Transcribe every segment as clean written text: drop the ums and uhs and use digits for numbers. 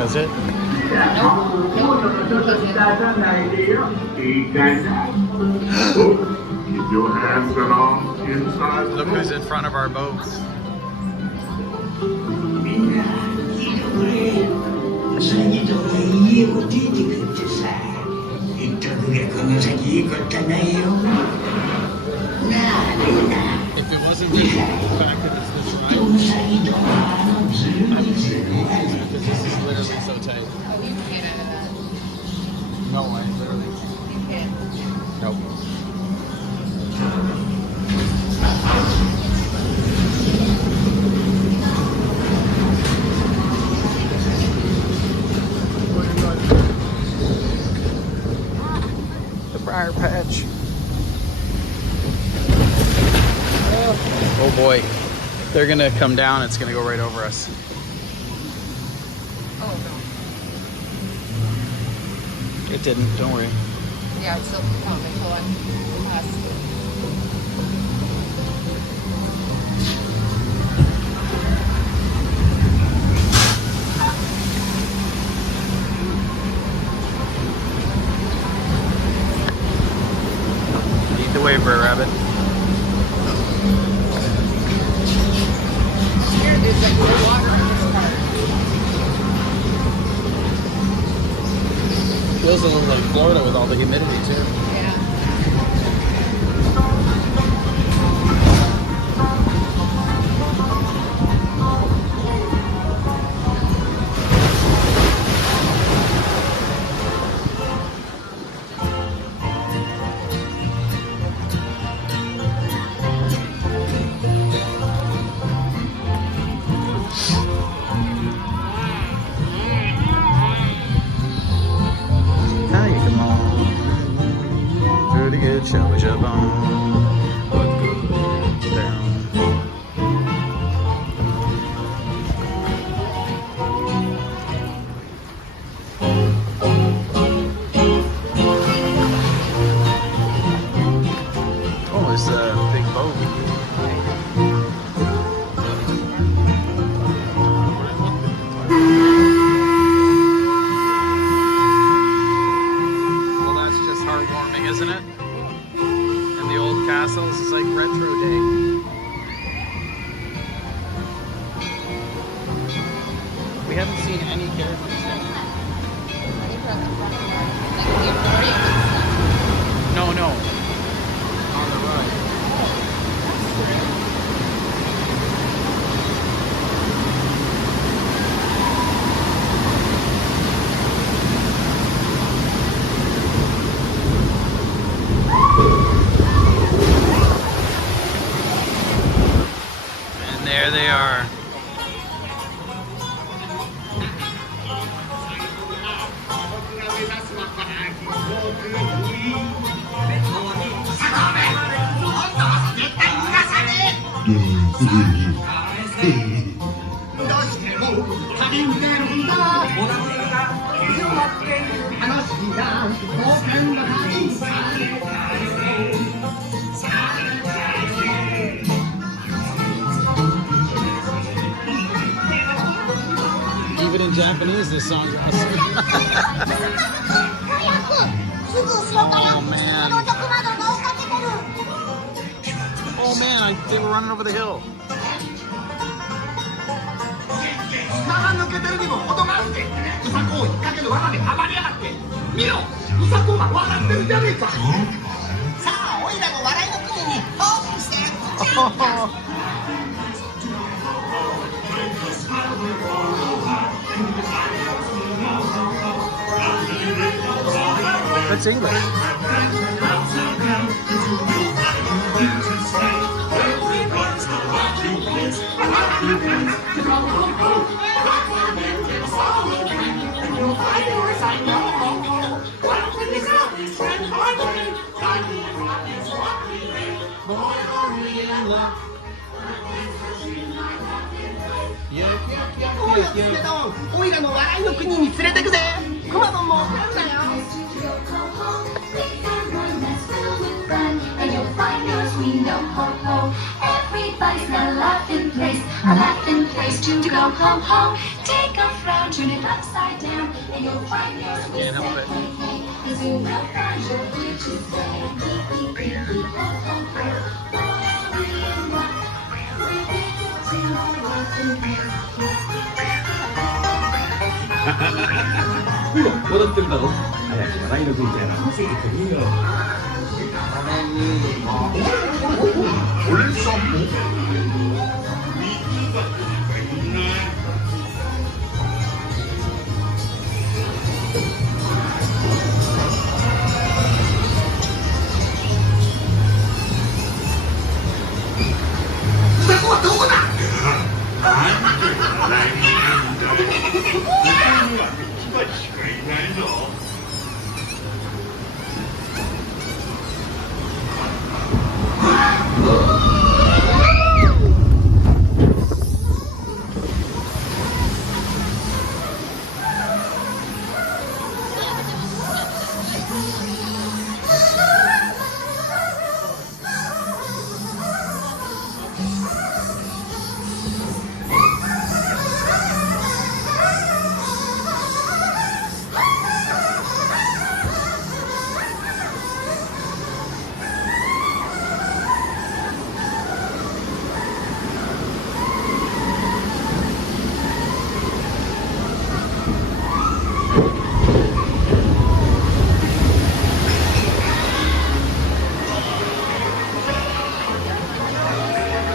Does it? Keep your hands and arms inside. Look who's in front of our boats. それにと家を出てくってさ、一択でこの先いいことないよ。なあねえな。If it wasn't just the fact that it's this ride, うさぎとかずるいずるい。 because this is literally so tight. Oh, you can't out of that. No way, literally. You can't. Nope. The Briar Patch. Oh boy. They're gonna come down, it's gonna go right over us. Oh, no. It didn't, don't worry. Yeah, it's still coming. Hold on. Pass. Lead the way, Br'er Rabbit. Here is like no water in this part. Feels a little like Florida with all the humidity too. Yeah. Now you come on. Pretty good, shall we jump on? What goes down? Oh, it's a big boat. Well, that's just heartwarming, isn't it? And the old castles is like retro day. We haven't seen any characters yet. No, no. On the ride. And there they are. Even in Japanese, this song goes. Oh man. Oh man, they were running over the hill. That's English. And you'll find your sweet ho ho. Everybody lies, a laughing place to go home, home. Take a frown, turn it upside down, and you'll find your Can't help it. as you will find your future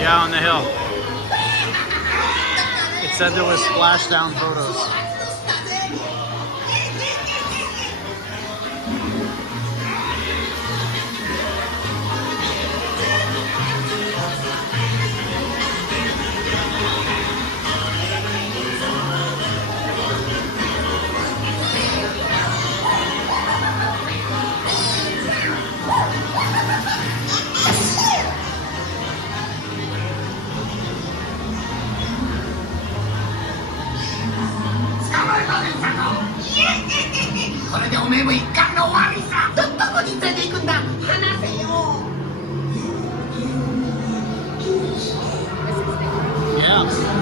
Yeah, on the hill. It said there was splashdown photos. Yeah.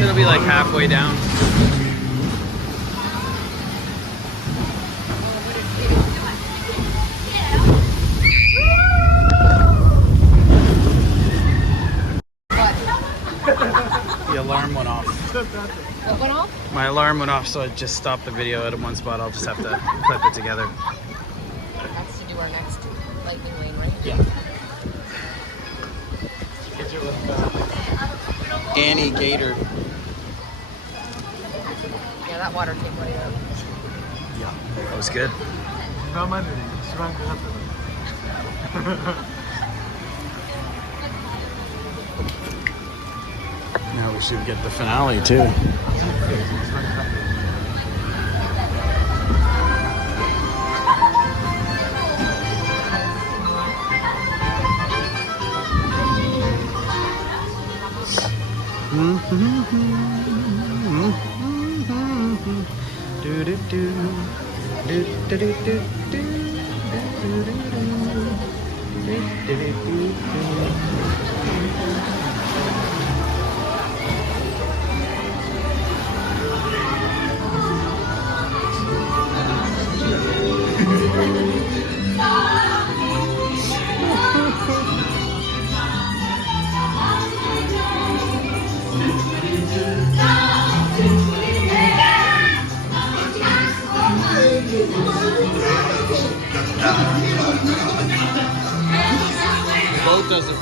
It'll be like halfway down. The alarm went off. What went off? My alarm went off, so I just stopped the video at one spot. I'll just have to clip it together. That's to do our next lightning lane, right? Yeah. Annie Gator. Yeah, that water came right out. Yeah, that was good. Now we should get the finale too. Boat doesn't.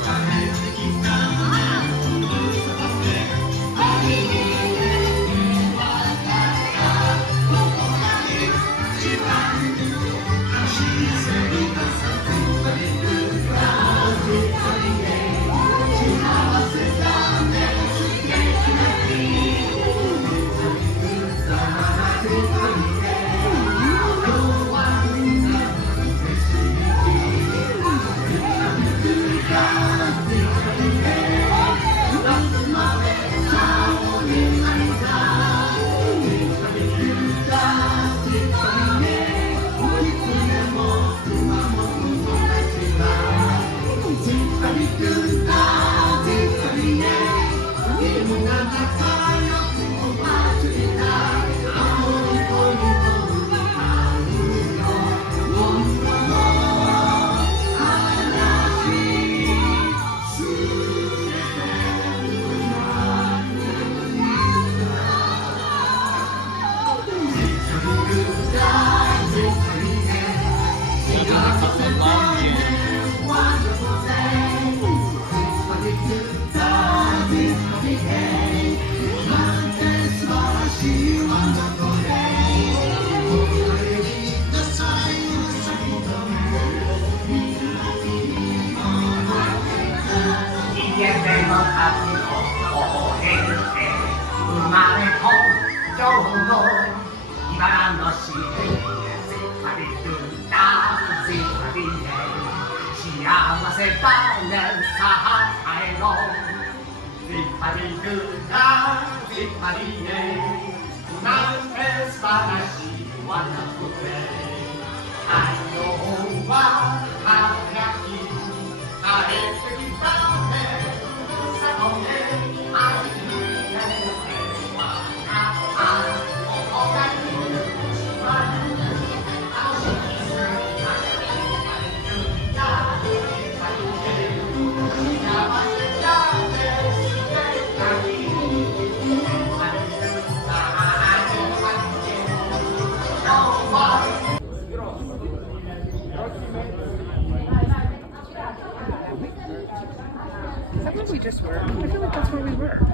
Is that where we just were? I feel like that's where we were.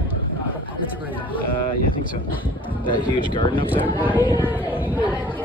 Yeah, I think so. That huge garden up there.